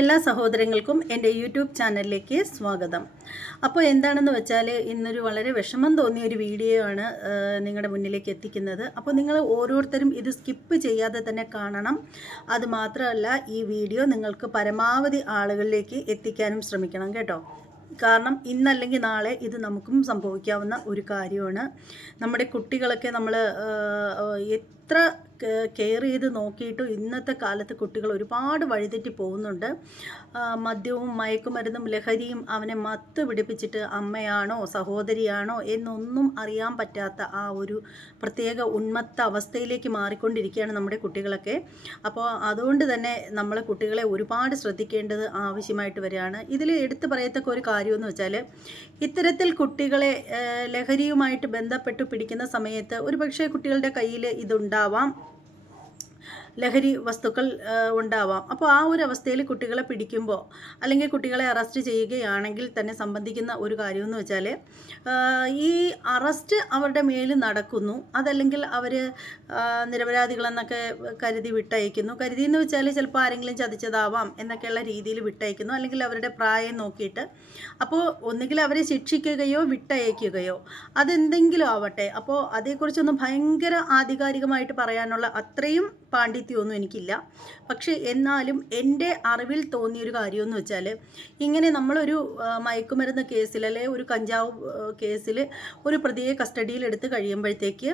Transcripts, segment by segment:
എല്ലാ സഹോദരങ്ങൾക്കും എൻ്റെ യൂട്യൂബ് ചാനലിലേക്ക് സ്വാഗതം. അപ്പോൾ എന്താണെന്ന് വെച്ചാൽ ഇന്നൊരു വളരെ വിഷമം തോന്നിയ ഒരു വീഡിയോ ആണ് നിങ്ങളുടെ മുന്നിലേക്ക് എത്തിക്കുന്നത്. അപ്പോൾ നിങ്ങൾ ഓരോരുത്തരും ഇത് സ്കിപ്പ് ചെയ്യാതെ തന്നെ കാണണം. അതുമാത്രമല്ല ഈ വീഡിയോ നിങ്ങൾക്ക് പരമാവധി ആളുകളിലേക്ക് എത്തിക്കാനും ശ്രമിക്കണം കേട്ടോ. കാരണം ഇന്നല്ലെങ്കിൽ നാളെ ഇത് നമുക്കും സംഭവിക്കാവുന്ന ഒരു കാര്യമാണ്. നമ്മുടെ കുട്ടികളൊക്കെ നമ്മൾ എത്ര കെയർ ചെയ്ത് നോക്കിയിട്ടും ഇന്നത്തെ കാലത്ത് കുട്ടികൾ ഒരുപാട് വഴിതെറ്റി പോകുന്നുണ്ട്. മദ്യവും മയക്കുമരുന്നും ലഹരിയും അവനെ മത്ത് പിടിപ്പിച്ചിട്ട് അമ്മയാണോ സഹോദരിയാണോ എന്നൊന്നും അറിയാൻ പറ്റാത്ത ആ ഒരു പ്രത്യേക ഉന്മത്ത അവസ്ഥയിലേക്ക് മാറിക്കൊണ്ടിരിക്കുകയാണ് നമ്മുടെ കുട്ടികളൊക്കെ. അപ്പോൾ അതുകൊണ്ട് തന്നെ നമ്മൾ കുട്ടികളെ ഒരുപാട് ശ്രദ്ധിക്കേണ്ടത് ആവശ്യമായിട്ട് വരികയാണ്. ഇതിൽ എടുത്തു പറയത്തക്ക ഒരു കാര്യമെന്ന് വെച്ചാൽ, ഇത്തരത്തിൽ കുട്ടികളെ ലഹരിയുമായിട്ട് ബന്ധപ്പെട്ട് പിടിക്കുന്ന സമയത്ത് ഒരു പക്ഷേ കുട്ടികളുടെ കയ്യിൽ ഇതുണ്ടാവാം, ലഹരി വസ്തുക്കൾ ഉണ്ടാവാം. അപ്പോൾ ആ ഒരു അവസ്ഥയിൽ കുട്ടികളെ പിടിക്കുമ്പോൾ അല്ലെങ്കിൽ കുട്ടികളെ അറസ്റ്റ് ചെയ്യുകയാണെങ്കിൽ തന്നെ സംബന്ധിക്കുന്ന ഒരു കാര്യമെന്ന് വെച്ചാൽ, ഈ അറസ്റ്റ് അവരുടെ മേൽ നടക്കുന്നു, അതല്ലെങ്കിൽ അവർ നിരപരാധികളെന്നൊക്കെ കരുതി വിട്ടയക്കുന്നു. കരുതി എന്ന് വെച്ചാൽ ചിലപ്പോൾ ആരെങ്കിലും ചതിച്ചതാവാം എന്നൊക്കെയുള്ള രീതിയിൽ വിട്ടയക്കുന്നു, അല്ലെങ്കിൽ അവരുടെ പ്രായം നോക്കിയിട്ട്. അപ്പോൾ ഒന്നുകിൽ അവരെ ശിക്ഷിക്കുകയോ വിട്ടയക്കുകയോ അതെന്തെങ്കിലും ആവട്ടെ. അപ്പോൾ അതേക്കുറിച്ചൊന്നും ഭയങ്കര ആധികാരികമായിട്ട് പറയാനുള്ള അത്രയും പാണ്ഡിത്യമൊന്നും എനിക്കില്ല. പക്ഷേ എന്നാലും എൻ്റെ അറിവിൽ തോന്നിയൊരു കാര്യമെന്ന് വെച്ചാൽ, ഇങ്ങനെ നമ്മളൊരു മയക്കുമരുന്ന് കേസിൽ അല്ലെങ്കിൽ ഒരു കഞ്ചാവ് കേസിൽ ഒരു പ്രതിയെ കസ്റ്റഡിയിൽ എടുത്ത് കഴിയുമ്പോഴത്തേക്ക്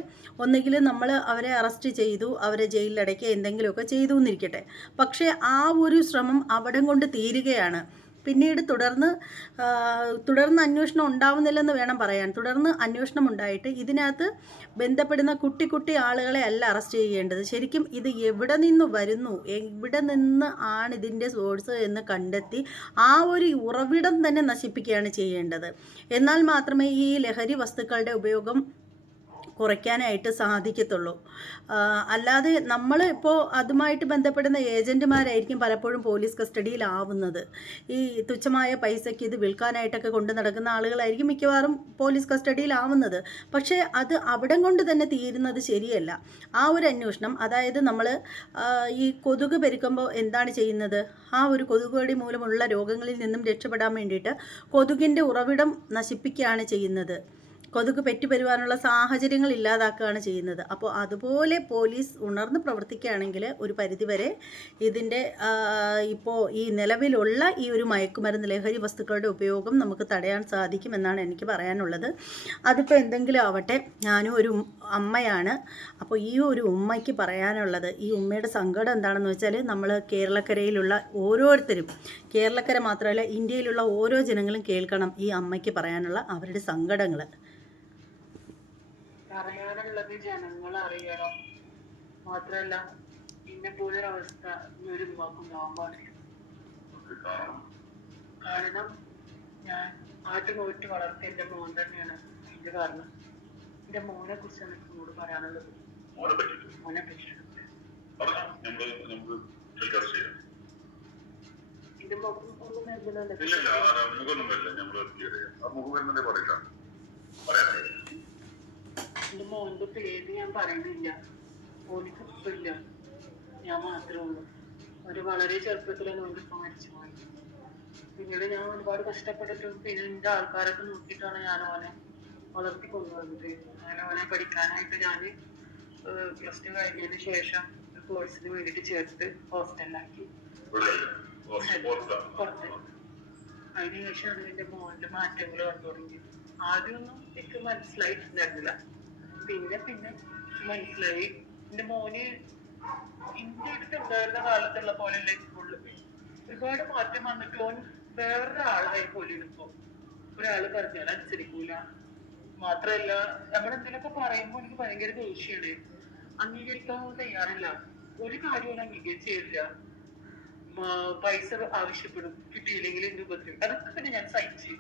ഒന്നുകിൽ നമ്മൾ അവരെ അറസ്റ്റ് ചെയ്തു, അവരെ ജയിലിലടയ്ക്കുക, എന്തെങ്കിലുമൊക്കെ ചെയ്തു എന്നിരിക്കട്ടെ. പക്ഷേ ആ ഒരു ശ്രമം അവിടം കൊണ്ട് തീരുകയാണ്. പിന്നീട് തുടർന്ന് അന്വേഷണം ഉണ്ടാവുന്നില്ലെന്ന് വേണം പറയാൻ. തുടർന്ന് അന്വേഷണം ഉണ്ടായിട്ട് ഇതിനകത്ത് ബന്ധപ്പെടുന്ന കുട്ടി ആളുകളെ അല്ല അറസ്റ്റ് ചെയ്യേണ്ടത്. ശരിക്കും ഇത് എവിടെ നിന്ന് വരുന്നു, എവിടെ നിന്ന് ആണ് ഇതിൻ്റെ സോഴ്സ് എന്ന് കണ്ടെത്തി ആ ഒരു ഉറവിടം തന്നെ നശിപ്പിക്കുകയാണ് ചെയ്യേണ്ടത്. എന്നാൽ മാത്രമേ ഈ ലഹരി വസ്തുക്കളുടെ ഉപയോഗം കുറയ്ക്കാനായിട്ട് സാധിക്കത്തുള്ളൂ. അല്ലാതെ നമ്മൾ ഇപ്പോൾ അതുമായിട്ട് ബന്ധപ്പെടുന്ന ഏജൻറ്റുമാരായിരിക്കും പലപ്പോഴും പോലീസ് കസ്റ്റഡിയിലാവുന്നത്. ഈ തുച്ഛമായ പൈസയ്ക്ക് ഇത് വിൽക്കാനായിട്ടൊക്കെ കൊണ്ട് നടക്കുന്ന ആളുകളായിരിക്കും മിക്കവാറും പോലീസ് കസ്റ്റഡിയിലാവുന്നത്. പക്ഷേ അത് അവിടം കൊണ്ട് തന്നെ തീരുന്നത് ശരിയല്ല. ആ ഒരു അന്വേഷണം, അതായത് നമ്മൾ ഈ കൊതുക് പെരുക്കുമ്പോൾ എന്താണ് ചെയ്യുന്നത്, ആ ഒരു കൊതുകുകടി മൂലമുള്ള രോഗങ്ങളിൽ നിന്നും രക്ഷപ്പെടാൻ വേണ്ടിയിട്ട് കൊതുകിൻ്റെ ഉറവിടം നശിപ്പിക്കുകയാണ് ചെയ്യുന്നത്. കൊതുക് പെറ്റുപെരുവാനുള്ള സാഹചര്യങ്ങൾ ഇല്ലാതാക്കുകയാണ് ചെയ്യുന്നത്. അപ്പോൾ അതുപോലെ പോലീസ് ഉണർന്ന് പ്രവർത്തിക്കുകയാണെങ്കിൽ ഒരു പരിധിവരെ ഇതിൻ്റെ ഇപ്പോൾ ഈ നിലവിലുള്ള ഈ ഒരു മയക്കുമരുന്ന് ലഹരി വസ്തുക്കളുടെ ഉപയോഗം നമുക്ക് തടയാൻ സാധിക്കുമെന്നാണ് എനിക്ക് പറയാനുള്ളത്. അതിപ്പോൾ എന്തെങ്കിലും ആവട്ടെ, ഞാനും ഒരു അമ്മയാണ്. അപ്പോൾ ഈ ഒരു ഉമ്മയ്ക്ക് പറയാനുള്ളത്, ഈ ഉമ്മയുടെ സങ്കടം എന്താണെന്ന് വെച്ചാൽ, നമ്മൾ കേരളക്കരയിലുള്ള ഓരോരുത്തരും, കേരളക്കര മാത്രമല്ല ഇന്ത്യയിലുള്ള ഓരോ ജനങ്ങളും കേൾക്കണം ഈ അമ്മയ്ക്ക് പറയാനുള്ള അവരുടെ സങ്കടങ്ങൾ. പറയാനുള്ളത് ജനങ്ങൾ അറിയണം. മാത്രല്ല എന്നെ പോലൊരവസ്ഥ ഒരു ഉമ്മാക്കും ഉണ്ടാവാൻ പാടില്ല. കാരണം ഞാൻ ആറ്റുനോറ്റ് വളർത്തിയ എൻ്റെ മോൻ തന്നെയാണ് അതിന്റെ കാരണം. എൻ്റെ മോനെ കുറിച്ചാണ് എനിക്ക് എന്നോട് പറയാനുള്ളത്. മോനെ പറ്റിയാണ്. എന്റെ മുഖം ഒന്നും എന്റെ മോന്റെ പേര് ഞാൻ പറയുന്നില്ല. മോനിക്ക് ഉപ്പില്ല, ഞാൻ മാത്രമേ ഉള്ളൂ. ഒരു വളരെ ചെറുപ്പത്തിലാണ് മോന്റെ ഉപ്പ മരിച്ചുപോയി. പിന്നീട് ഞാൻ ഒരുപാട് കഷ്ടപ്പെട്ടിട്ടും പിന്നെ എന്റെ ആൾക്കാരൊക്കെ നോക്കിയിട്ടാണ് ഞാൻ അവനെ വളർത്തി കൊണ്ടുവന്നത്. അങ്ങനെ അവനെ പഠിക്കാനായിട്ട് ഞാൻ പ്ലസ് ടു കഴിഞ്ഞതിന് ശേഷം കോഴ്സിന് വേണ്ടിയിട്ട് ചേർത്ത് ഹോസ്റ്റലിലാക്കി പുറത്ത്. അതിനുശേഷമാണ് എന്റെ മോന്റെ മാറ്റങ്ങൾ വന്നു തുടങ്ങിയത്. ആദ്യമൊന്നും എനിക്ക് മനസ്സിലായിട്ടുണ്ടായിരുന്നില്ല. പിന്നെ മനസ്സിലായി. എന്റെ മോന് എന്റെ അടുത്ത് ഉണ്ടായിരുന്ന കാലത്തുള്ള പോലെ ഒരുപാട് മാറ്റം വന്നിട്ട് ഓൻ വേറൊരാളായി പോലെ ഇപ്പോ. ഒരാള് പറഞ്ഞാൽ അനുസരിക്കൂല. മാത്രല്ല നമ്മളെന്തെങ്കിലുമൊക്കെ പറയുമ്പോൾ എനിക്ക് ഭയങ്കര ദേഷ്യമാണ്. അംഗീകരിക്കാൻ തയ്യാറില്ല. ഒരു കാര്യവും അംഗീകരിച്ചു തരില്ല. പൈസ ആവശ്യപ്പെടും, കിട്ടിയില്ലെങ്കിൽ എന്റെ ഉപദ്രവം. അതൊക്കെ പിന്നെ ഞാൻ സഹിച്ച്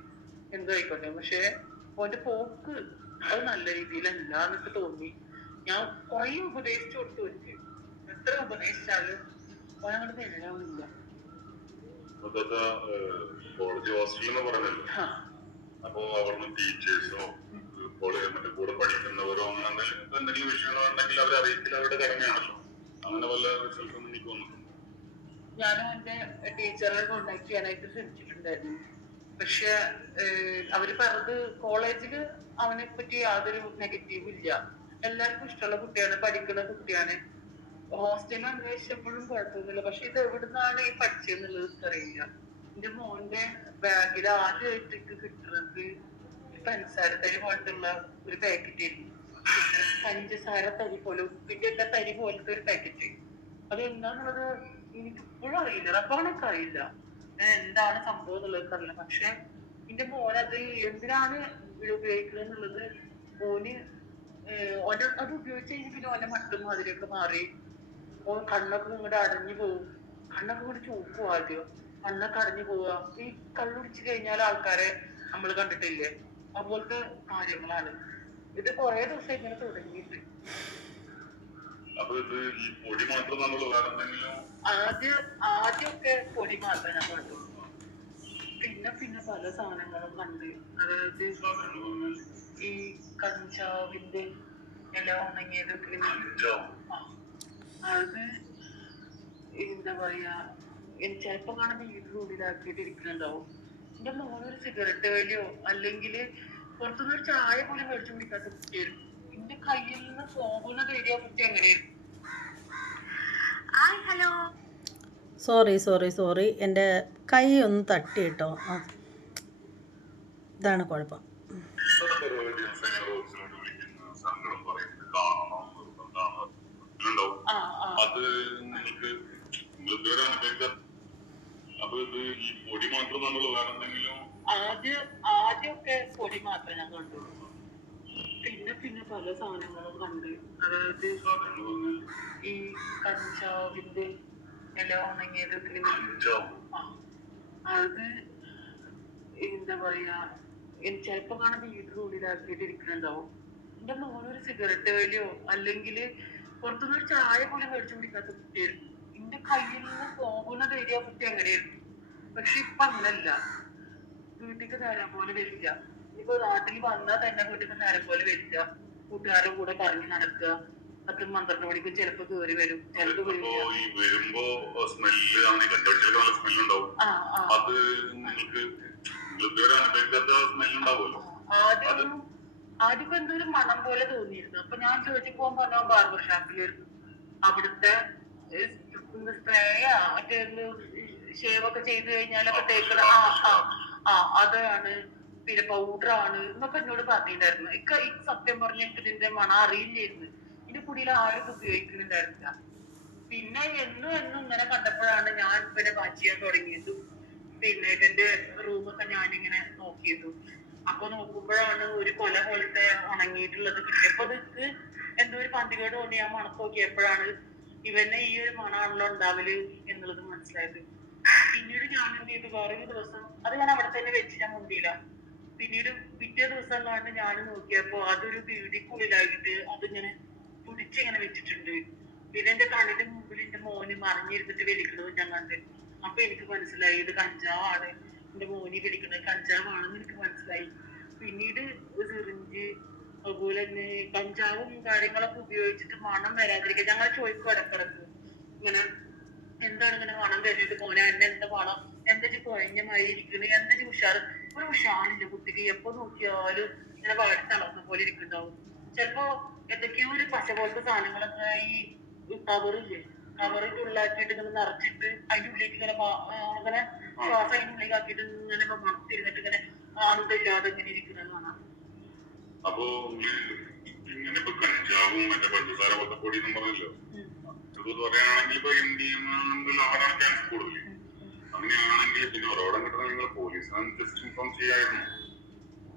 എന്തോ ആയിക്കോട്ടെ. പക്ഷെ ഓന്റെ പോക്ക് അത് നല്ല രീതിയിലല്ല എന്നൊക്കെ തോന്നി. ഞാൻ കുറെ ഉപദേശിച്ചു കൊടുത്തു. എനിക്ക് എത്ര ഉപദേശിച്ചാലും അവനങ്ങോട്ട് നേരാവുന്നില്ല. കോളേജ് ഹോസ്റ്റലിൽ പറഞ്ഞല്ലോ. അപ്പൊ അവിടുന്ന് ടീച്ചേഴ്സോ മറ്റേ കൂടെ പഠിക്കുന്നവരോ അങ്ങനെ എന്തെങ്കിലും വിഷയങ്ങളുണ്ടെങ്കിൽ അവരെ അറിയിക്കൽ അവരുടെ കടമയാണല്ലോ. അങ്ങനെ വല്ല റിസൾട്ട് ഒന്നും എനിക്ക് വന്നിട്ടുണ്ട്. ഞാനും എന്റെ ടീച്ചറെ കോണ്ടാക്ട് ചെയ്യാനായിട്ട് ശ്രമിച്ചിട്ടുണ്ടായിരുന്നു. പക്ഷെ അവര് പറഞ്ഞത് കോളേജില് അവനെ പറ്റി യാതൊരു നെഗറ്റീവും ഇല്ല, എല്ലാവർക്കും ഇഷ്ടമുള്ള കുട്ടിയാണ്, പഠിക്കുന്ന കുട്ടിയാണ്. ഹോസ്റ്റലിൽ അന്വേഷിച്ചപ്പോഴും കുഴപ്പമൊന്നുമില്ല. പക്ഷെ ഇത് എവിടുന്നാണ് ഈ പഠിച്ചെന്നുള്ളത് അറിയില്ല. എന്റെ മോന്റെ ബാഗിൽ ആദ്യമായിട്ട് കിട്ടുന്നത് പഞ്ചസാര തരി പോലത്തുള്ള ഒരു പാക്കറ്റ് ആയിരുന്നു. പഞ്ചസാര തരി പോലെ, ഉപ്പിന്റെ ഒക്കെ തരി പോലത്തെ ഒരു പാക്കറ്റ്. അത് എന്താന്നുള്ളത് എനിക്ക് ഇപ്പോഴും അറിയില്ല, റബ്ബാണൊക്കെ അറിയില്ല എന്താണ് സംഭവം എന്നുള്ളത് അറിയില്ല. പക്ഷെ എന്റെ മോനത് എന്തിനാണ് ഉപയോഗിക്കുന്നത് എന്നുള്ളത് മോന് അത് ഉപയോഗിച്ച് കഴിഞ്ഞ് പിന്നെ ഓന്റെ മട്ടും മാതിരിയൊക്കെ മാറി. ഓൻ കണ്ണൊക്കെ ഇങ്ങോട്ട് അടഞ്ഞു പോകും, കണ്ണൊക്കെ ഇങ്ങോട്ട് ചൂക്കും ആദ്യം, കണ്ണൊക്കെ അടഞ്ഞു പോവുക. ഈ കള്ളുടിച്ചു കഴിഞ്ഞാൽ ആൾക്കാരെ നമ്മൾ കണ്ടിട്ടില്ലേ, അതുപോലത്തെ കാര്യങ്ങളാണ്. ഇത് കുറെ ദിവസം ഇങ്ങനെ തുടങ്ങിയിട്ട്. അപ്പൊ ഇത് ഈ പൊടി മാത്രം നമ്മൾ വേറെ എന്തെങ്കിലും ആദ്യമൊക്കെ പൊടി മാത്രമേ ഞാൻ കണ്ടുള്ളൂ. പിന്നെ പിന്നെ പല സാധനങ്ങളും കണ്ട്. അതായത് ഈ കഞ്ചാവിന്റെ ഇല ഉണങ്ങിയതൊക്കെ അത് എന്താ പറയാ, ചിലപ്പോ കാണുന്ന വീട്ടിനുള്ളിലാക്കിയിട്ട് ഇരിക്കുന്നുണ്ടാവും. എന്റെ മോനൊരു സിഗരറ്റ് വലിയോ അല്ലെങ്കിൽ പുറത്തുനിന്ന് ഒരു ചായ പോലും മേടിച്ചു കുടിക്കാത്ത കുട്ടിയായിരുന്നു. എന്റെ കയ്യിൽ നിന്ന് പോകുന്നത് ഏരിയ കുട്ടി എങ്ങനെയായിരുന്നു. ഹലോ, സോറി എൻ്റെ കൈ ഒന്ന് തട്ടി കേട്ടോ, ഇതാണ് കുഴപ്പം. അത് നിങ്ങൾക്ക് ഇതുവരെ അനുഭവിക്കാത്ത. അപ്പൊ ഇത് ഈ പൊടി മാത്രം നമ്മൾ വേറെ എന്തെങ്കിലും ആദ്യമൊക്കെ പൊടി മാത്രമേ ഞാൻ കണ്ടുള്ളൂ. പിന്നെ പിന്നെ പല സാധനങ്ങളും കണ്ട്. അതായത് ഈ കഞ്ചാവിന്റെ ഇല ഉണങ്ങിയതൊക്കെ അത് എന്താ പറയാ, ചിലപ്പോ കാണുന്ന വീട്ടിനുള്ളിലാക്കിയിട്ട് ഇരിക്കുന്നുണ്ടാവും. എന്റെ മോനൊരു സിഗരറ്റ് വലിയോ അല്ലെങ്കിൽ പുറത്തുനിന്ന് ഒരു ചായ പോലും മേടിച്ചു കുടിക്കാത്ത കുട്ടിയായിരുന്നു. എന്റെ കയ്യിൽ നിന്ന് പോകുന്നത് ഏരിയ കുട്ടി അങ്ങനെയായിരുന്നു. പക്ഷെ ഇപ്പൊ അങ്ങനല്ല, വീട്ടിലേക്ക് നേരം പോലെ വരില്ല. ഇപ്പൊ നാട്ടിൽ വന്നാൽ തന്നെ വീട്ടിൽ നേരം പോലെ വരില്ല. കൂട്ടുകാരുടെ കൂടെ കറങ്ങി നടക്കുക, 10-12 മണിക്ക് ചിലപ്പോ കയറി വരും, ചിലപ്പോ വരില്ല. ആദ്യം എന്തോ ഒരു മണം പോലെ തോന്നിയിരുന്നു. അപ്പൊ ഞാൻ ചോദിച്ചപ്പോ പറഞ്ഞ ബാർബർ ഷാപ്പിലായിരുന്നു. അവിടുത്തെ സ്പ്രേയാ മറ്റേ ഷേവൊക്കെ ചെയ്ത് കഴിഞ്ഞാലൊക്കെ തേക്കണ അതാണ്, പിന്നെ പൗഡറാണ് എന്നൊക്കെ എന്നോട് പറഞ്ഞിട്ടുണ്ടായിരുന്നു. ഈ സത്യം പറഞ്ഞ എനിക്ക് ഇതിന്റെ മണം അറിയില്ലായിരുന്നു. ഇതിന്റെ കുടിയിൽ ആരും ഉപയോഗിക്കുന്നുണ്ടായിരുന്നില്ല. പിന്നെ എന്നും ഇങ്ങനെ കണ്ടപ്പോഴാണ് ഞാൻ പിന്നെ വാച്ച് ചെയ്യാൻ തുടങ്ങിയതും പിന്നെ ഇതിന്റെ റൂമൊക്കെ ഞാനിങ്ങനെ നോക്കിയതും. അപ്പൊ നോക്കുമ്പോഴാണ് ഒരു കൊല പോലത്തെ ഉണങ്ങിയിട്ടുള്ളത് കിട്ടിയപ്പോ ഇത് എന്തോ ഒരു പന്തികേട് തോന്നി. ഞാൻ മണത്ത് നോക്കിയപ്പോഴാണ് ഇവന്നെ ഈ ഒരു മണാണല്ലോ ഉണ്ടാവല് എന്നുള്ളത് മനസ്സിലായത്. പിന്നീട് ഞാൻ എന്ത് ചെയ്തു, വേറൊരു ദിവസം അത് ഞാൻ അവിടെ തന്നെ വെച്ച് ഞാൻ മുണ്ടിയില്ല. പിന്നീട് പിറ്റേ ദിവസം കണ്ട് ഞാൻ നോക്കിയപ്പോ അതൊരു പീടിക്കുള്ളിലായിട്ട് അതിങ്ങനെ പിടിച്ചിങ്ങനെ വെച്ചിട്ടുണ്ട്. പിന്നെ എന്റെ കണ്ണിന്റെ മുമ്പിൽ എന്റെ മോന് മറിഞ്ഞിരുന്നിട്ട് വലിക്കണത് ഞാൻ കണ്ട്. അപ്പൊ എനിക്ക് മനസ്സിലായി ഇത് കഞ്ചാവാണ്, എന്റെ മോനി വലിക്കുന്നത് കഞ്ചാവാണെന്ന് എനിക്ക് മനസ്സിലായി. പിന്നീട് സിറിഞ്ച് അതുപോലെ തന്നെ കഞ്ചാവും കാര്യങ്ങളൊക്കെ ഉപയോഗിച്ചിട്ട് മണം വരാതിരിക്കുക. ഞങ്ങൾ ചോദിക്കും ഇടക്കിടക്ക് ഇങ്ങനെ, എന്താണ് ഇങ്ങനെ മണം വരുന്നത് മോനെ, എന്നെ എന്താ മണം, എന്താ കുഴഞ്ഞ മാതിരി ഇരിക്കുന്നത്, എന്താ ഉഷാറ്. ഒരു ഉഷാറില്ല കുട്ടിക്ക്, എപ്പോ നോക്കിയാലും ഇങ്ങനെ വാടി തളർന്ന പോലെ ഇരിക്കുന്നുണ്ടാവും. ചിലപ്പോ എന്തൊക്കെയോ ഒരു പശ പോലത്തെ സാധനങ്ങളൊക്കെ ഈ കവറില്ലേ, കവറിന്റെ ഉള്ളിലാക്കിയിട്ട് ഇങ്ങനെ നിറച്ചിട്ട് അതിന്റെ ഉള്ളിലേക്ക് ഇങ്ങനെ അങ്ങനെ ശ്വാസം അതിന്റെ ഉള്ളിലേക്ക് ആക്കിയിട്ട് ഇങ്ങനെ മണത്തിരുന്നിട്ട് ഇങ്ങനെ ആന്തല്ലാതെ ഇങ്ങനെ ഇരിക്കുന്നത് കാണാം. അപ്പോ ഇങ്ങനെ കഞ്ചാവും മറ്റേ പഞ്ചസാര പോലത്തെ പൊടി എന്ന് പറഞ്ഞല്ലോ, പറയുകയാണെങ്കിൽ ഇപ്പൊ MDMA അവരാണ് ചാൻസ് കൂടുതൽ. അങ്ങനെയാണെങ്കിൽ പിന്നെ ഉറവിടം കിട്ടുന്ന നിങ്ങൾ പോലീസിനെ ജസ്റ്റ് ഇൻഫോം ചെയ്യായിരുന്നു.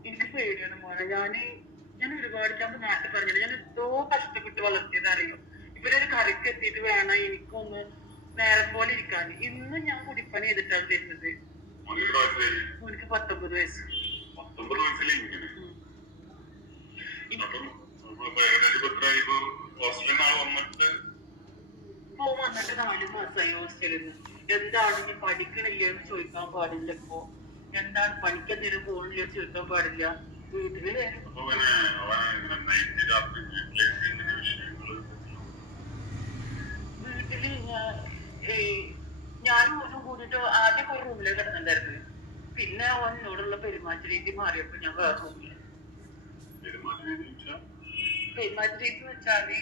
എനിക്ക് പേടിയാണ് മോനെ. ഞാൻ ഒരുപാട് നാട്ടിൽ പറഞ്ഞത്, ഞാൻ എന്തോ കഷ്ടപ്പെട്ട് വളർത്തിയത് അറിയോ. ഇവരൊരു കറിക്ക് എത്തിയിട്ട് വേണം എനിക്കൊന്ന് നേരം പോലെ ഇരിക്കാൻ. ഇന്നും ഞാൻ കുടിപ്പണി ചെയ്തിട്ടാണ് വരുന്നത്. മോനിക്ക് 19 വയസ്സ്. 19 വയസ്സിലെ ഇങ്ങനെ വന്നിട്ട് 4 മാസമായി ഹോസ്റ്റലിൽ നിന്ന്. എന്താണ് ഇനി പഠിക്കണില്ല എന്ന് ചോദിക്കാൻ പാടില്ല. ഇപ്പൊ എന്താണ് പഠിക്കുന്നതിന് പോകണില്ല ചോദിക്കാൻ പാടില്ല. വീട്ടില് ഞാൻ ഞാനും ഓനും കൂടിയിട്ട് ആദ്യമൊക്കെ ഒരു റൂമിലേക്ക് കിടന്നിട്ടുണ്ടായിരുന്നു. പിന്നെ ഓനോടുള്ള പെരുമാറ്റ രീതി മാറിയപ്പോ ഞാൻ വേറെ റൂമില്. പെരുമാറ്റ രീതി എന്ന് വെച്ചാല്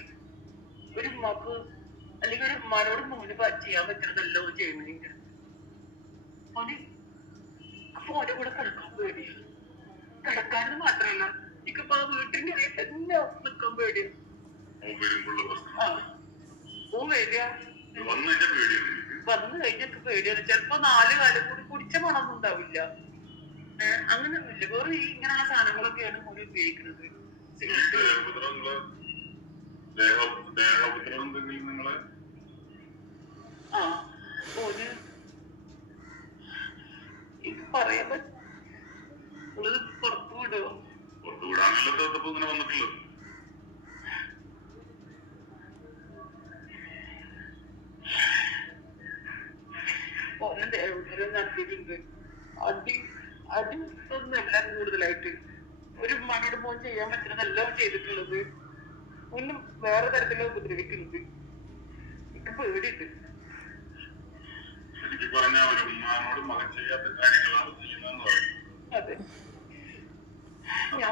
ഒരു ഉമ്മക്ക് അല്ലെങ്കിൽ ഒരു ഉമ്മാനോട് മോന് ചെയ്യാൻ പറ്റുന്നതല്ലോ ചെയ്യുന്നില്ല. ഓന് അപ്പൊ ഓന്റെ കൂടെ കിടക്കാൻ പേടിയാ. കിടക്കാനെന്ന് മാത്രമല്ല എനിക്കിപ്പോ ആ വീട്ടിന്റെ ഇടയിൽ തന്നെ നിൽക്കാൻ പേടിയാ. ഓൻ വരിക വന്നു കഴിഞ്ഞൊക്കെ പേടിയാണ്. ചിലപ്പോ 4 കാലം കൂടി കുടിച്ച മണമൊന്നും ഉണ്ടാവില്ല. അങ്ങനെയൊന്നുമില്ല. വേറെ ഈ ഇങ്ങനെയുള്ള സാധനങ്ങളൊക്കെയാണ് മോന് ഉപയോഗിക്കുന്നത്. ആ ഓന് എനിക്ക് പറയാൻ പറ്റും. നിങ്ങളത് പുറത്തു വിടുവോ? ഓനെ ദേവതരം നടത്തിയിട്ടുണ്ട്. അടി അടി ഒന്നല്ല കൂടുതലായിട്ട് ഒരു ഉമ്മാനോട് മോൻ ചെയ്യാൻ പറ്റുന്നതെല്ലാം ചെയ്തിട്ടുള്ളത്. ഒന്നും വേറെ തരത്തിലുള്ള ഉപദ്രവിക്കുന്നത് എനിക്ക് പേടിയുണ്ട്. അതെ ഞാൻ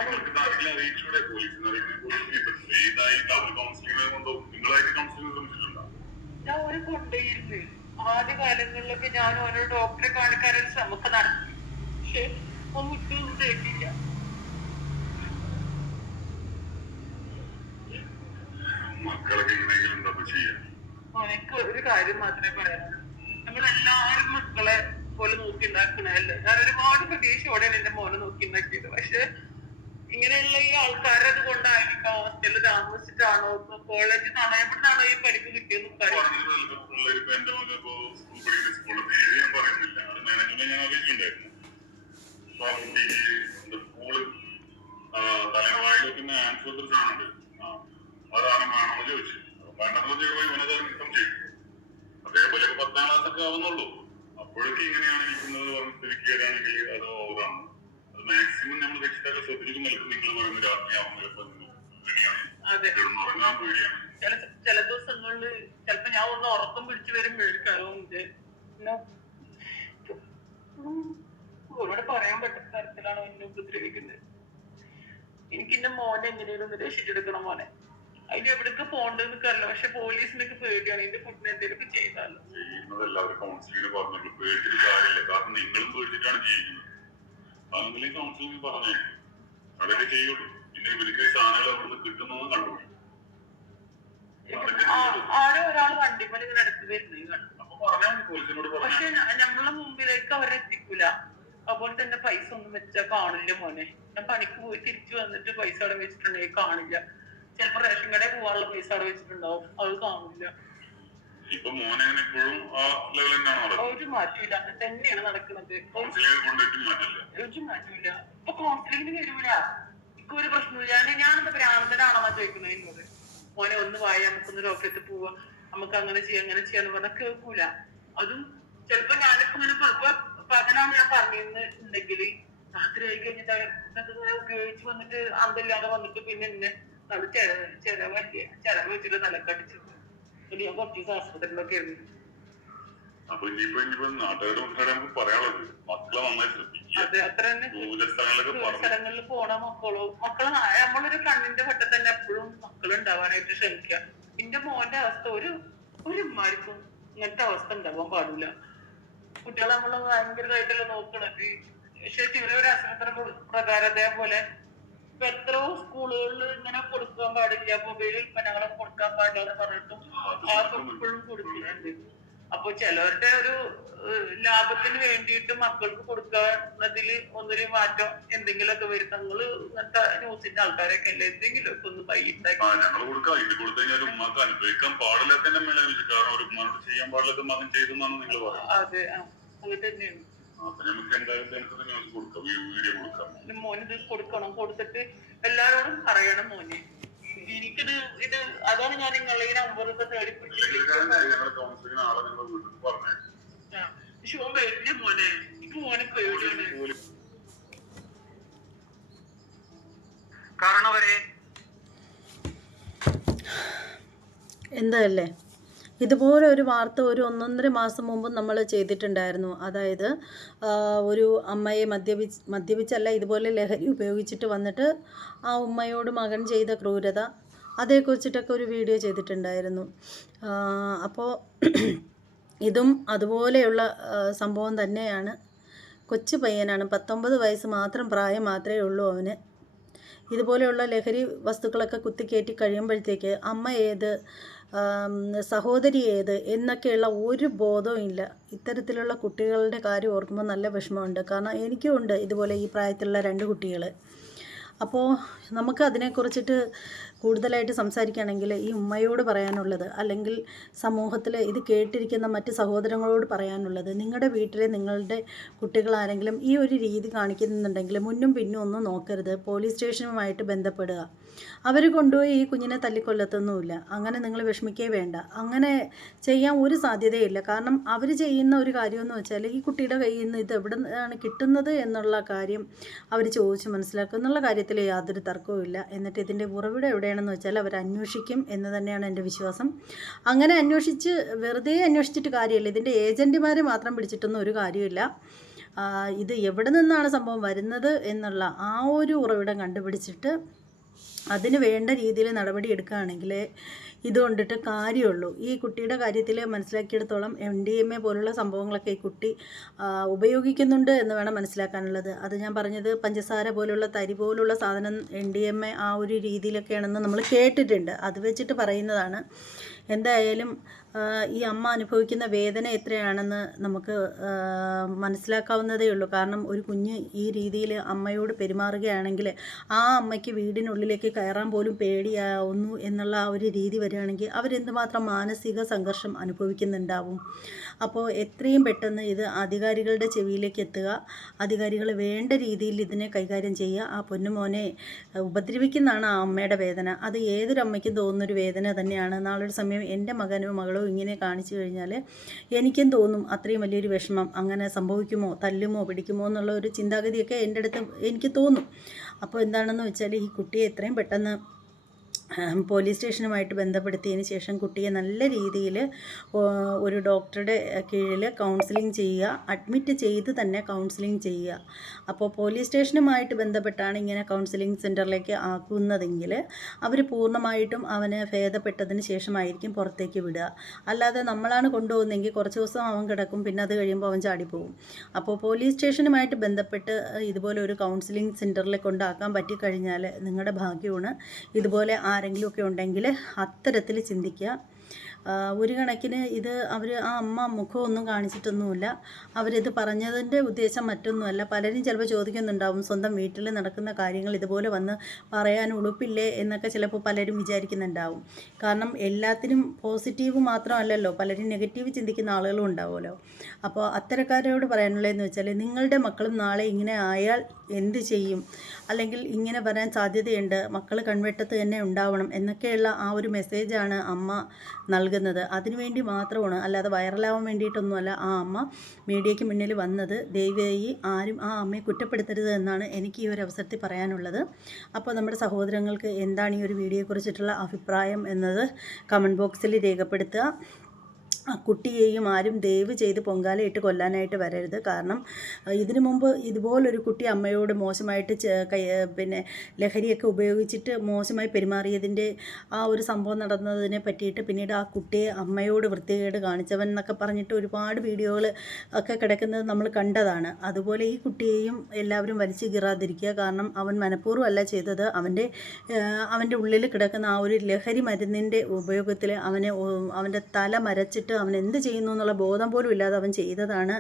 ഒരു കൊണ്ടുപോയിരുന്നു. ആദ്യ കാലങ്ങളിലൊക്കെ ഞാൻ ഓരോ ഡോക്ടറെ കാണിക്കാനൊരു ശ്രമമൊക്കെ നടത്തി. പക്ഷെ ഒന്നും ഇട്ടൊന്നും കേട്ടില്ല. എനിക്ക് ഒരു കാര്യം മാത്രമേ പറയാനുള്ളൂ. നമ്മളെല്ലാരും മക്കളെ പോലെ നോക്കി ഉണ്ടാക്കണല്ലേ. ഞാൻ ഒരുപാട് പ്രതീക്ഷയോടെയാണ് എന്റെ മോനെ നോക്കി ഉണ്ടാക്കിയത്. പക്ഷെ ഇങ്ങനെയുള്ള ഈ ആൾക്കാരത് കൊണ്ടായിരിക്കാം ഹോസ്റ്റലിൽ താമസിച്ചിട്ടാണോ കോളേജിൽ നിന്നാണോ എവിടുന്നാണോ ഈ പഠിപ്പ് കിട്ടിയെന്ന് പറയും. അതേപോലെ 10ാം ക്ലാസ്സൊക്കെ ആവുന്നുള്ളൂ. അപ്പോഴൊക്കെ ഇങ്ങനെയാണ് ഇരിക്കുന്നത് പറഞ്ഞ് സ്ഥിതിക്കുകയാണെങ്കിൽ അത് ഓവറാണ്. അത് മാക്സിമം നമ്മൾ രക്ഷിതാക്കൾ ശ്രദ്ധിക്കും. നിലത്ത് നിങ്ങൾ പറയുന്ന രാത്രിയാവുമ്പോൾ ഉറങ്ങാൻ പേടിയാണ്. ചില ദിവസങ്ങളില് ചിലപ്പോ ഞാൻ ഒന്ന് ഉറക്കം പിടിച്ചു വരും പേടിക്കാറുണ്ട്. ഓരോട് പറയാൻ പറ്റുന്ന തരത്തിലാണ് എന്നെ ഉപദ്രവിക്കുന്നത്. എനിക്ക് എന്റെ മോനെ എങ്ങനെയും ഒന്ന് രക്ഷിച്ചെടുക്കണം. മോനെ അതിന് എവിടേക്ക് പോകണ്ടെന്ന് അറിയില്ല. പക്ഷെ പോലീസിനൊക്കെ പേടിയാണ്. എന്റെ കുട്ടിനെ എന്തെങ്കിലും ചെയ്താലോ. ചെയ്യുന്നതെല്ലാവരും കൗൺസിലിംഗ് പറഞ്ഞുള്ളൂ. പേടിച്ചിട്ട് കാര്യമില്ല. കാരണം നിങ്ങളും പേടിച്ചിട്ടാണ് ജീവിക്കുന്നത്. അതെങ്കിലും കൗൺസിലിംഗ് പറഞ്ഞേ അതൊക്കെ ചെയ്യുള്ളൂ. പിന്നെ ഇവർക്ക് സാധനങ്ങൾ അവിടുന്ന് കിട്ടുന്നത് കണ്ടുപിടിക്കും. ആരോ ഒരാൾ വണ്ടിമല ഇങ്ങനെ അടുത്ത് വരുന്നത്. പക്ഷെ നമ്മളെ മുമ്പിലേക്ക് അവരെത്തിക്കൂല. അതുപോലെ തന്നെ പൈസ ഒന്നും വെച്ചാൽ കാണില്ല മോനെ. ഞാൻ പണിക്ക് പോയി തിരിച്ചു വന്നിട്ട് പൈസ അവിടെ വെച്ചിട്ടുണ്ടെങ്കിൽ കാണില്ല. ചിലപ്പോ റേഷൻ കടയിൽ പോകാനുള്ള പൈസ അവിടെ വെച്ചിട്ടുണ്ടാവും, അത് കാണില്ല. ഒരു മാറ്റമില്ല. അങ്ങനെ തന്നെയാണ് നടക്കുന്നത്. ഒരു മാറ്റമില്ല. ഇപ്പൊ കൗൺസിലിംഗിന് വരൂല. എനിക്ക് ഒരു പ്രശ്നമില്ല. ഞാനെന്താ ഭ്രാന്തനാണെന്നാ ചോദിക്കുന്നത് എന്നോട്. മോനെ ഒന്ന് വായ, നമുക്കൊന്ന് ഡോക്ടറെടുത്ത് പോവാ, നമുക്ക് അങ്ങനെ ചെയ്യാന്ന് പറഞ്ഞാൽ കേൾക്കൂല. അതും ചിലപ്പോ ഞാനിപ്പോ ഇങ്ങനെ പകലാണ് ഞാൻ പറഞ്ഞിരുന്നുണ്ടെങ്കിൽ രാത്രി ആയി കഴിഞ്ഞിട്ട് ഉപയോഗിച്ച് വന്നിട്ട് അന്തല്ലാതെ വന്നിട്ട് പിന്നെ എന്നെ ചെലവ് വെച്ചിട്ട് തലക്കടിച്ചു. ഞാൻ കുറച്ച് ദിവസം ആശുപത്രിയിലൊക്കെ ആയിരുന്നു. അതെ, അത്ര തന്നെ. സ്ഥലങ്ങളിൽ പോണ മക്കള് നമ്മളൊരു കണ്ണിന്റെ വട്ടം തന്നെ എപ്പോഴും മക്കളുണ്ടാവാനായിട്ട് ശ്രമിക്കുക. എന്റെ മോന്റെ അവസ്ഥ ഒരു ഉമ്മാർക്കും ഇങ്ങനത്തെ അവസ്ഥ ഉണ്ടാവാൻ പാടില്ല. കുട്ടികളെ നമ്മള് ഭയങ്കരമായിട്ടല്ല നോക്കണത്. പക്ഷെ ചെറിയൊരു ആശുപത്രി പ്രകാരം അതേപോലെ ഇപ്പൊ എത്രയോ സ്കൂളുകളിൽ ഇങ്ങനെ കൊടുക്കാൻ പാടില്ല, മൊബൈൽ ഉൽപ്പന്നങ്ങളൊക്കെ കൊടുക്കാൻ പാടില്ല എന്ന് പറഞ്ഞിട്ടും ഇപ്പോഴും കൊടുക്കുന്നുണ്ട്. അപ്പൊ ചിലവരുടെ ഒരു ലാഭത്തിന് വേണ്ടിയിട്ട് മക്കൾക്ക് കൊടുക്കുന്നതിൽ ഒന്നൊരു മാറ്റം എന്തെങ്കിലുമൊക്കെ വരും. നിങ്ങള് ഇങ്ങനത്തെ ന്യൂസിന്റെ ആൾക്കാരൊക്കെ അല്ലേ എന്തെങ്കിലും ഒക്കെ ഒന്ന് പയ്യുണ്ടാക്കി. അതെ, അങ്ങനെ തന്നെയാണ്. മോനിത് കൊടുക്കണം. കൊടുത്തിട്ട് എല്ലാരോടും പറയണം മോനെ. എനിക്കിത് അതാണ് ഞാൻ നിങ്ങളെ ഈ നമ്പറൊക്കെ തേടി പക്ഷെ ഓൻ വരില്ല മോനെ. എനിക്ക് മോനെ പേടിയാണ്. എന്താല്ലേ ഇതുപോലെ ഒരു വാർത്ത ഒരു 1.5 മാസം മുമ്പ് നമ്മൾ ചെയ്തിട്ടുണ്ടായിരുന്നു. അതായത് ഒരു അമ്മയെ മദ്യപിച്ചല്ല, ഇതുപോലെ ലഹരി ഉപയോഗിച്ചിട്ട് വന്നിട്ട് ആ ഉമ്മയോട് മകൻ ചെയ്ത ക്രൂരത, അതേക്കുറിച്ചിട്ടൊക്കെ ഒരു വീഡിയോ ചെയ്തിട്ടുണ്ടായിരുന്നു. അപ്പോൾ ഇതും അതുപോലെയുള്ള സംഭവം തന്നെയാണ്. കൊച്ചു പയ്യനാണ്, 19 വയസ്സ് മാത്രം പ്രായം മാത്രമേ ഉള്ളൂ അവന്. ഇതുപോലെയുള്ള ലഹരി വസ്തുക്കളൊക്കെ കുത്തിക്കയറ്റി കഴിയുമ്പോഴത്തേക്ക് അമ്മ ഏത്, സഹോദരി ഏത് എന്നൊക്കെയുള്ള ഒരു ബോധവും ഇല്ല. ഇത്തരത്തിലുള്ള കുട്ടികളുടെ കാര്യം ഓർക്കുമ്പോൾ നല്ല വിഷമമുണ്ട്. കാരണം എനിക്കും ഉണ്ട് ഇതുപോലെ ഈ പ്രായത്തിലുള്ള 2 കുട്ടികൾ. അപ്പോൾ നമുക്ക് അതിനെക്കുറിച്ചിട്ട് കൂടുതലായിട്ട് സംസാരിക്കുകയാണെങ്കിൽ ഈ ഉമ്മയോട് പറയാനുള്ളത്, അല്ലെങ്കിൽ സമൂഹത്തിൽ ഇത് കേട്ടിരിക്കുന്ന മറ്റ് സഹോദരങ്ങളോട് പറയാനുള്ളത്, നിങ്ങളുടെ വീട്ടിലെ നിങ്ങളുടെ കുട്ടികൾ ആരെങ്കിലും ഈ ഒരു രീതി കാണിക്കുന്നുണ്ടെങ്കിൽ മുന്നും പിന്നും ഒന്നും നോക്കരുത്, പോലീസ് സ്റ്റേഷനുമായിട്ട് ബന്ധപ്പെടുക. അവർ കൊണ്ടുപോയി ഈ കുഞ്ഞിനെ തല്ലിക്കൊല്ലത്തൊന്നുമില്ല. അങ്ങനെ നിങ്ങൾ വിഷമിക്കേ വേണ്ട. അങ്ങനെ ചെയ്യാൻ ഒരു സാധ്യതയില്ല. കാരണം അവർ ചെയ്യുന്ന ഒരു കാര്യമെന്ന് വെച്ചാൽ ഈ കുട്ടിയുടെ കയ്യിൽ നിന്ന് ഇത് എവിടെ നിന്നാണ് കിട്ടുന്നത് എന്നുള്ള കാര്യം അവർ ചോദിച്ച് മനസ്സിലാക്കുക എന്നുള്ള കാര്യത്തിൽ യാതൊരു തർക്കവും ഇല്ല. എന്നിട്ട് ഇതിൻ്റെ ഉറവിടം എവിടെയാണെന്ന് വെച്ചാൽ അവർ അന്വേഷിക്കും എന്ന് തന്നെയാണ് എൻ്റെ വിശ്വാസം. അങ്ങനെ വെറുതെ അന്വേഷിച്ചിട്ട് കാര്യമില്ല. ഇതിൻ്റെ ഏജൻറ്റുമാരെ മാത്രം പിടിച്ചിട്ടൊന്നും ഒരു കാര്യമില്ല. ഇത് എവിടെ നിന്നാണ് സംഭവം വരുന്നത് എന്നുള്ള ആ ഒരു ഉറവിടം കണ്ടുപിടിച്ചിട്ട് അതിന് വേണ്ട രീതിയിൽ നടപടി എടുക്കുകയാണെങ്കിൽ ഇതുകൊണ്ടിട്ട് കാര്യമുള്ളൂ. ഈ കുട്ടിയുടെ കാര്യത്തിൽ മനസ്സിലാക്കിയെടുത്തോളം MDMA പോലുള്ള സംഭവങ്ങളൊക്കെ ഈ കുട്ടി ഉപയോഗിക്കുന്നുണ്ട് എന്ന് വേണം മനസ്സിലാക്കാനുള്ളത്. അത് ഞാൻ പറഞ്ഞത് പഞ്ചസാര പോലുള്ള തരി പോലുള്ള സാധനം MDMA ആ ഒരു രീതിയിലൊക്കെയാണെന്ന് നമ്മൾ കേട്ടിട്ടുണ്ട്. അത് വെച്ചിട്ട് പറയുന്നതാണ്. എന്തായാലും ഈ അമ്മ അനുഭവിക്കുന്ന വേദന എത്രയാണെന്ന് നമുക്ക് മനസ്സിലാക്കാവുന്നതേ ഉള്ളൂ. കാരണം ഒരു കുഞ്ഞ് ഈ രീതിയിൽ അമ്മയോട് പെരുമാറുകയാണെങ്കിൽ ആ അമ്മയ്ക്ക് വീടിനുള്ളിലേക്ക് കയറാൻ പോലും പേടിയാവുന്നു എന്നുള്ള ആ ഒരു രീതി വരികയാണെങ്കിൽ അവരെന്തുമാത്രം മാനസിക സംഘർഷം അനുഭവിക്കുന്നുണ്ടാവും. അപ്പോൾ എത്രയും പെട്ടെന്ന് ഇത് അധികാരികളുടെ ചെവിയിലേക്ക് എത്തുക, അധികാരികൾ വേണ്ട രീതിയിൽ ഇതിനെ കൈകാര്യം ചെയ്യുക. ആ പൊന്നുമോനെ ഉപദ്രവിക്കുന്നതാണ് ആ അമ്മയുടെ വേദന. അത് ഏതൊരു അമ്മയ്ക്കും തോന്നുന്നൊരു വേദന തന്നെയാണ്. നാളൊരു സമയം എൻ്റെ മകനോ മകളോ ഇങ്ങനെ കാണിച്ചു കഴിഞ്ഞാൽ എനിക്കും തോന്നും അത്രയും വലിയൊരു വിഷമം. അങ്ങനെ സംഭവിക്കുമോ, തല്ലുമോ പിടിക്കുമോ എന്നുള്ള ഒരു ചിന്താഗതിയൊക്കെ എൻ്റെ അടുത്ത് എനിക്ക് തോന്നും. അപ്പോൾ എന്താണെന്ന് വെച്ചാൽ ഈ കുട്ടിയെ എത്രയും പെട്ടെന്ന് പോലീസ് സ്റ്റേഷനുമായിട്ട് ബന്ധപ്പെടുത്തിയതിന് ശേഷം കുട്ടിയെ നല്ല രീതിയിൽ ഒരു ഡോക്ടറുടെ കീഴിൽ കൗൺസിലിംഗ് ചെയ്യുക, അഡ്മിറ്റ് ചെയ്ത് തന്നെ കൗൺസിലിംഗ് ചെയ്യുക. അപ്പോൾ പോലീസ് സ്റ്റേഷനുമായിട്ട് ബന്ധപ്പെട്ടാണ് ഇങ്ങനെ കൗൺസിലിംഗ് സെൻറ്ററിലേക്ക് ആക്കുന്നതെങ്കിൽ അവർ പൂർണ്ണമായിട്ടും അവന് ഭേദപ്പെട്ടതിന് ശേഷമായിരിക്കും പുറത്തേക്ക് വിടുക. അല്ലാതെ നമ്മളാണ് കൊണ്ടുപോകുന്നതെങ്കിൽ കുറച്ച് ദിവസം അവൻ കിടക്കും, പിന്നെ അത് കഴിയുമ്പോൾ അവൻ ചാടിപ്പോവും. അപ്പോൾ പോലീസ് സ്റ്റേഷനുമായിട്ട് ബന്ധപ്പെട്ട് ഇതുപോലെ ഒരു കൗൺസിലിംഗ് സെൻറ്ററിൽ കൊണ്ടാക്കാൻ പറ്റിക്കഴിഞ്ഞാൽ നിങ്ങളുടെ ഭാഗ്യമാണ്. ഇതുപോലെ ആരെങ്കിലുമൊക്കെ ഉണ്ടെങ്കിൽ അത്തരത്തിൽ ചിന്തിക്കുക. ഒരു കണക്കിന് ഇത് ആ അമ്മ മുഖമൊന്നും കാണിച്ചിട്ടൊന്നുമില്ല. അവരിത് പറഞ്ഞതിൻ്റെ ഉദ്ദേശം മറ്റൊന്നുമല്ല. പലരും ചിലപ്പോൾ ചോദിക്കുന്നുണ്ടാവും, സ്വന്തം വീട്ടിൽ നടക്കുന്ന കാര്യങ്ങൾ ഇതുപോലെ വന്ന് പറയാൻ ഉളുപ്പില്ലേ എന്നൊക്കെ ചിലപ്പോൾ പലരും വിചാരിക്കുന്നുണ്ടാവും. കാരണം എല്ലാത്തിനും പോസിറ്റീവ് മാത്രമല്ലല്ലോ, പലരും നെഗറ്റീവ് ചിന്തിക്കുന്ന ആളുകളും ഉണ്ടാവുമല്ലോ. അപ്പോൾ അത്തരക്കാരോട് പറയാനുള്ളതെന്ന് വെച്ചാൽ നിങ്ങളുടെ മക്കളും നാളെ ഇങ്ങനെ ആയാൽ എന്ത് ചെയ്യും, അല്ലെങ്കിൽ ഇങ്ങനെ വരാൻ സാധ്യതയുണ്ട്, മക്കൾ കൺവെട്ടത്ത് തന്നെ ഉണ്ടാവണം എന്നൊക്കെയുള്ള ആ ഒരു മെസ്സേജാണ് അമ്മ നൽകുന്നത്. അതിനുവേണ്ടി മാത്രമാണ്, അല്ലാതെ വൈറലാവാൻ വേണ്ടിയിട്ടൊന്നുമല്ല ആ അമ്മ മീഡിയയ്ക്ക് മുന്നിൽ വന്നത്. ദയവായി ആരും ആ അമ്മയെ കുറ്റപ്പെടുത്തരുത് എന്നാണ് എനിക്ക് ഈ ഒരു അവസരത്തിൽ പറയാനുള്ളത്. അപ്പോൾ നമ്മുടെ സഹോദരങ്ങൾക്ക് എന്താണ് ഈ ഒരു വീഡിയോയെക്കുറിച്ചിട്ടുള്ള അഭിപ്രായം എന്നത് കമൻറ്റ് ബോക്സിൽ രേഖപ്പെടുത്തുക. ആ കുട്ടിയെയും ആരും ദയവ് ചെയ്ത് പൊങ്കാലയിട്ട് കൊല്ലാനായിട്ട് വരരുത്. കാരണം ഇതിനു മുമ്പ് ഇതുപോലൊരു കുട്ടി അമ്മയോട് മോശമായിട്ട് പിന്നെ ലഹരിയൊക്കെ ഉപയോഗിച്ചിട്ട് മോശമായി പെരുമാറിയതിൻ്റെ ആ ഒരു സംഭവം നടന്നതിനെ പറ്റിയിട്ട് പിന്നീട് ആ കുട്ടിയെ അമ്മയോട് വൃത്തികേട് കാണിച്ചവൻ എന്നൊക്കെ പറഞ്ഞിട്ട് ഒരുപാട് വീഡിയോകൾ ഒക്കെ കിടക്കുന്നത് നമ്മൾ കണ്ടതാണ്. അതുപോലെ ഈ കുട്ടിയെയും എല്ലാവരും വലിച്ചു കീറാതിരിക്കുക. കാരണം അവൻ മനഃപൂർവ്വമല്ല ചെയ്തത്. അവൻ്റെ ഉള്ളിൽ കിടക്കുന്ന ആ ഒരു ലഹരി മരുന്നിൻ്റെ ഉപയോഗത്തിൽ അവൻ്റെ തല മരച്ചിട്ട് അവൻ എന്ത് ചെയ്യുന്നു എന്നുള്ള ബോധം പോലും ഇല്ലാതെ അവൻ ചെയ്തതാണ്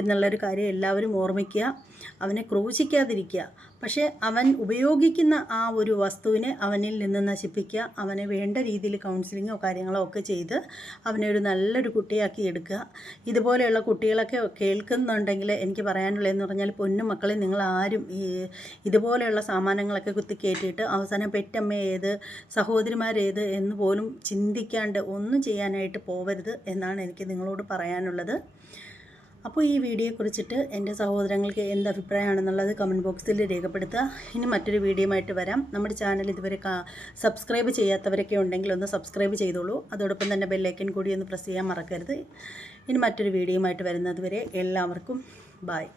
എന്നുള്ളൊരു കാര്യം എല്ലാവരും ഓർമ്മിക്കുക. അവനെ ക്രൂശിക്കാതിരിക്കുക. പക്ഷേ അവൻ ഉപയോഗിക്കുന്ന ആ ഒരു വസ്തുവിനെ അവനിൽ നിന്ന് നശിപ്പിക്കുക. അവനെ വേണ്ട രീതിയിൽ കൗൺസിലിങ്ങോ കാര്യങ്ങളോ ഒക്കെ ചെയ്ത് അവനെ ഒരു നല്ലൊരു കുട്ടിയാക്കി എടുക്കുക. ഇതുപോലെയുള്ള കുട്ടികളൊക്കെ കേൾക്കുന്നുണ്ടെങ്കിൽ എനിക്ക് പറയാനുള്ളതെന്ന് പറഞ്ഞാൽ പൊന്നു മക്കളെ, നിങ്ങൾ ആരും ഇതുപോലെയുള്ള സാമാനങ്ങളൊക്കെ കുത്തിക്കയറ്റിയിട്ട് അവസാനം പെറ്റമ്മ ഏത്, സഹോദരിമാരേത് എന്ന് പോലും ചിന്തിക്കാണ്ട് ഒന്നും ചെയ്യാനായിട്ട് പോവരുത് എന്നാണ് എനിക്ക് നിങ്ങളോട് പറയാനുള്ളത്. അപ്പോൾ ഈ വീഡിയോയെക്കുറിച്ചിട്ട് എൻ്റെ സഹോദരങ്ങൾക്ക് എന്ത് അഭിപ്രായമാണെന്നുള്ളത് കമൻറ്റ് ബോക്സിൽ രേഖപ്പെടുത്തുക. ഇനി മറ്റൊരു വീഡിയോയുമായിട്ട് വരാം. നമ്മുടെ ചാനൽ ഇതുവരെ സബ്സ്ക്രൈബ് ചെയ്യാത്തവരൊക്കെ ഉണ്ടെങ്കിൽ ഒന്ന് സബ്സ്ക്രൈബ് ചെയ്തോളൂ. അതോടൊപ്പം തന്നെ ബെല്ലൈക്കൻ കൂടി ഒന്ന് പ്രസ് ചെയ്യാൻ മറക്കരുത്. ഇനി മറ്റൊരു വീഡിയോയുമായിട്ട് വരുന്നത് വരെ എല്ലാവർക്കും ബായ്.